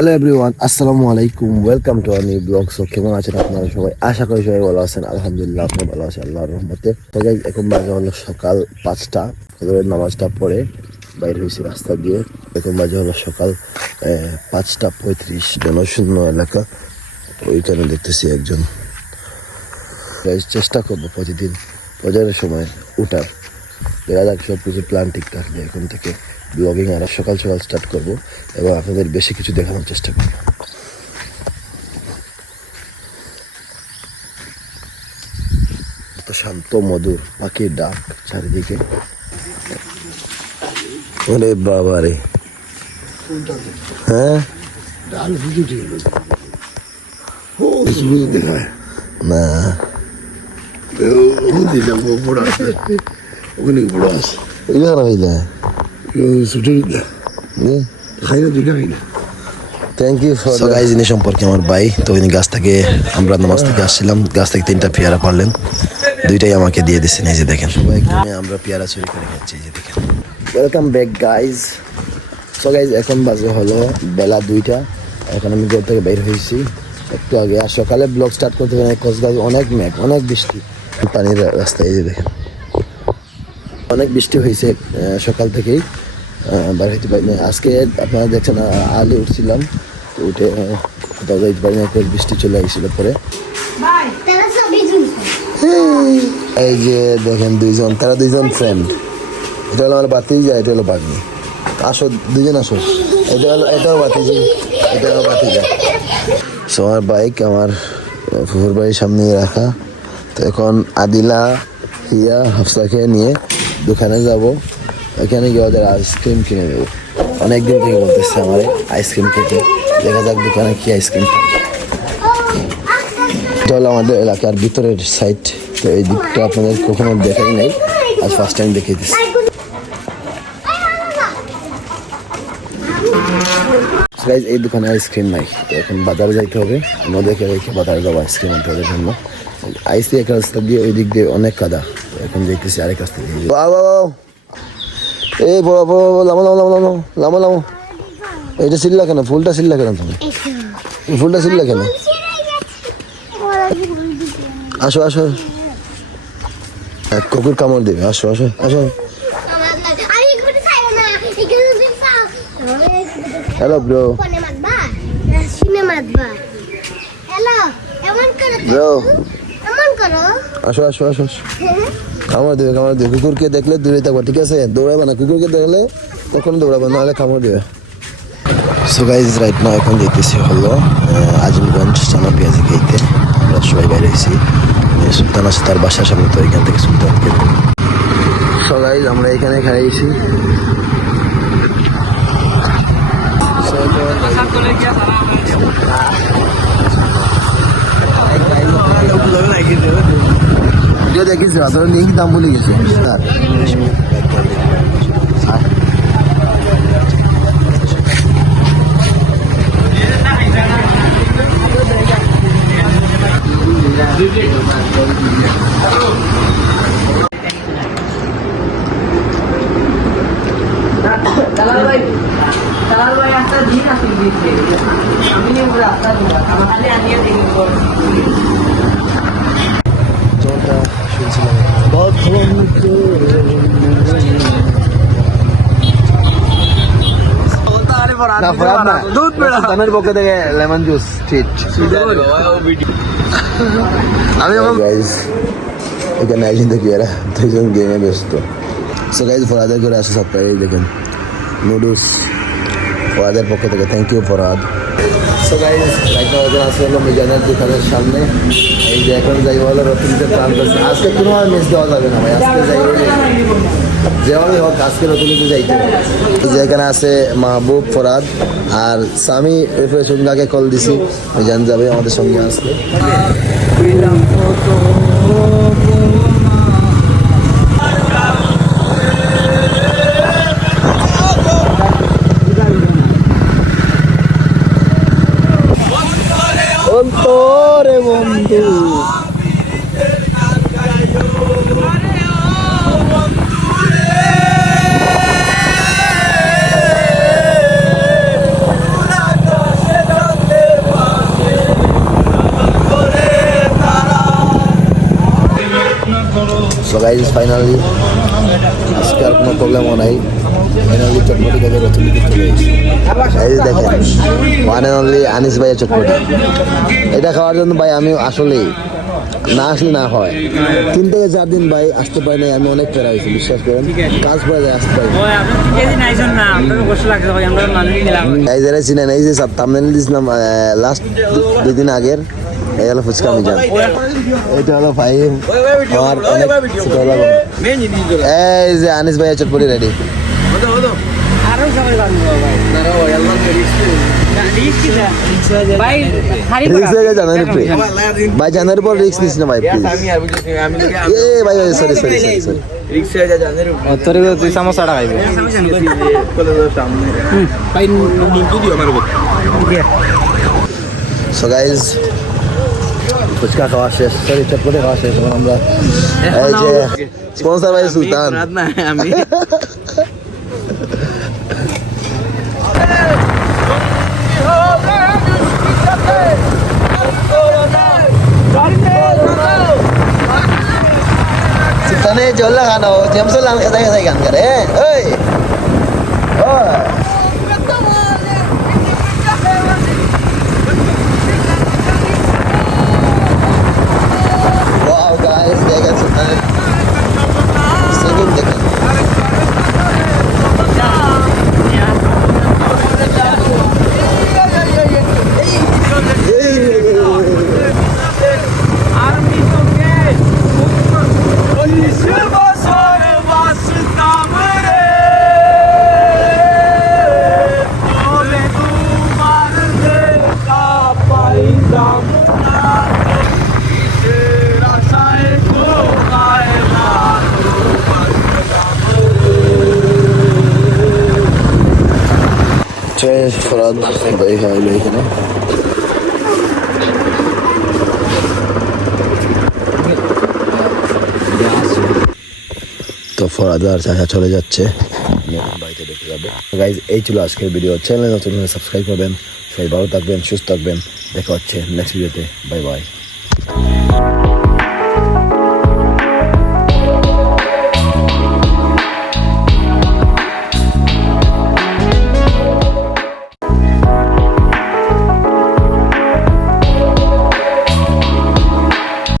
Hello everyone, আসসালামু আলাইকুম। Welcome to our new blog. So কেমন আছেন আপনারা সবাই? আশা করি সবাই ভালো আছেন। আলহামদুলিল্লাহ আপনি ভালো আছেন আল্লাহর রহমতে। তো গাইস, এখন বাজে হলো সকাল 5টা। ফজরের নামাজটা পড়ে বাইরে হয়েছি রাস্তা দিয়ে। এখন বাজে হলো সকাল 5:35। জনশূন্য এলাকা, ওইখানে দেখতেছি একজন। গাইস, চেষ্টা করবো প্রতিদিন ফজরের সময় উঠার। দেখা যাক সব কিছু প্ল্যান ঠিক থাকলে এখন থেকে ব্লগিং আর সকাল সকাল স্টার্ট করব এবং আপনাদের বেশি কিছু দেখানোর চেষ্টা করব। এত শান্ত মধুর পাখির ডাক চারিদিকে। ওরে বাবা রে, হ্যাঁ দেখায় না, ওখানে বড় আছে থ্যাংক ইউ ফর গাইজ। ইনি সম্পর্কে আমার ভাই। তো ইনি গাছ থেকে, আমরা নামাজ থেকে আসছিলাম, গাছ থেকে 3টা পেয়ারা পারলেন, 2টাই আমাকে দিয়ে দিচ্ছেন। এই যে দেখেন, সবাই আমরা পেয়ারা চুরি করে খাচ্ছি। এই যে দেখেন। Welcome back guys. So guys, এখন বাজে হলো বেলা 2টা। এখন আমি ঘর থেকে বের হয়েছি একটু আগে। আর সকালে ব্লগ স্টার্ট করতে কক্সবাজার অনেক মেঘ, অনেক বৃষ্টি, পানির রাস্তায়। এই যে দেখেন, অনেক বৃষ্টি হয়েছে সকাল থেকেই, বার হইতে পারিনি। আজকে আপনারা দেখছেন আর্লি উঠছিলাম, তো উঠে কোথাও যাইতে পারিনি, বৃষ্টি চলে আসছিল পরে। এই যে দেখেন দুইজন, তারা দুইজন ফ্রেন্ড। এটা হলো আমার বাতিজি, এটা হলো বাগনি। আসো দুইজন আসো। এটাও বাতিজি, এটাও বাতিজা। সো আমার বাইক আমার ফুফুর বাড়ির সামনে রাখা। তো এখন আদিলা, হিয়া, হাফসাকে নিয়ে দোকানে যাব। ওইখানে গিয়ে ওদের আইসক্রিম কিনে দেবো। অনেকদিন থেকে বলতেছে আমার আইসক্রিম খেতে। দেখা যাক দোকানে কি আইসক্রিম। এটা হলো আমাদের এলাকার ভিতরের সাইড। তো এই দিকটা আপনাদের কখনো দেখাই নাই, আজ ফার্স্ট টাইম দেখিয়ে দিচ্ছি। এই দোকানে আইসক্রিম নাই, তো এখন বাজারে যাইতে হবে। আমাদেরকে রেখে বাজারে যাবো আইসক্রিম আনতে ওদের জন্য। আইসি এক রাস্তা দিয়ে, ওই দিক দিয়ে অনেক কাদা। তো এখন দেখতেছি আরেক রাস্তা দিয়ে। এই বড় বড় লামো লামো লামো লামো লামো লামো। এইটা ছিল্লা কেন? ফুলটা ছিল্লা কেন? তুমি ফুলটা ছিল্লা কেন? আসো আসো, কুকুর কামড় দেবে। আসো আসো আসো। হ্যালো ব্রো, ব্রো আসো আসো আসো। কামড় দেবে, কামড় দেবে। কুকুরকে দেখলে দূরে থাকবা, ঠিক আছে? দৌড়াবে না। কুকুরকে দেখলে তখন দৌড়াবে, নাহলে কামড় দেবে। সো গাইজ, রাইট নাও এখন যেতেছি হলো আজিমগঞ্জ চানা পেঁয়াজি খাইতে। আমরা সবাই বাইরে হয়েছি। সুলতান আছে তার বাসার সামনে, তো এখান থেকে সুলতানকে। সো গাইজ, আমরা এখানে খাইছি। দেখিস তোর নিয়ে কি দাম বলে গেছে। সুলতানের পক্ষে থেকে লেমন জুস ট্রিট। আমি এখানে একজন দেখি এরা দুইজন গেমে ব্যস্ত। সো গাইজ, ফরাদের করে আসে সপ্তাহে। দেখেন নুডলস ফরাদের পক্ষ থেকে, thank you Farhad. So guys, আসে হলো মিজানের দোকানের সামনে। এই যে এখন যাই হলো রতুলিতে প্ল্যান করছে। আজকে কোনো আর মিস দেওয়া যাবে না ভাই, আজকে যাই যেভাবে হোক আজকে রতুলিতে যাইতে। এই যে এখানে আছে মাহবুব, ফরাদ আর সামি। সন্ধ্যাকে কল দিছি, মিজান যাবে আমাদের সঙ্গে আসবে। অন্তরে বন্ধু গাইজ ফাইনালি আজকে আর কোনো প্রবলেমও নাই। ফাইনালি চটপটি খেতে রথনীতি চলে এসেছি। এই যে দেখেন ওয়ান অ্যান্ড অনলি আনিস ভাইয়ের চটপটি। এটা খাওয়ার জন্য ভাই আমি আসলেই না আসলে না হয় 3 থেকে 4 দিন ভাই আসতে পারি নাই। আমি অনেক প্যারা হয়েছি, বিশ্বাস করেন, কাজ পরে যায় আসতে পারি। এই যারা চিনেন, এই যে থাম্বনেল দিয়েছিলাম লাস্ট 2 দিন আগের, এই হলো ফুচকা আমি জান। এটা হলো ভাই আমার অনেক ছোট হলো। এই যে আনিস ভাইয়ের চটপটি রেডি। ভাই জানার পর রিক্স নিস না ভাই, ভাই সরি সরি সরি। তুই সমস্যাটা খাইবে সো গাইজ ফুচকা খাওয়া শেষ, সরি চটপটি খাওয়া শেষ। এখন আমরা এই যে স্পন্সর ভাই সুলতান, আমি সুলতানে জল লাগানো জেমসল লাল খেতে খেতে গান করে। ওই ওই ওয়াও গাইস দেখেন সুলতানের সিঙ্গিং দেখেন। ফরাদ ভাই হইলো এখানে। তো ফরাদ আর চাচা চলে যাচ্ছে, বাড়িতে দেখে যাবে। গাইজ এই ছিল আজকের ভিডিও। চ্যানেলে নতুন হলে সাবস্ক্রাইব করবেন। সবাই ভালো থাকবেন, সুস্থ থাকবেন। দেখা হচ্ছে নেক্সট ভিডিওতে। Bye bye.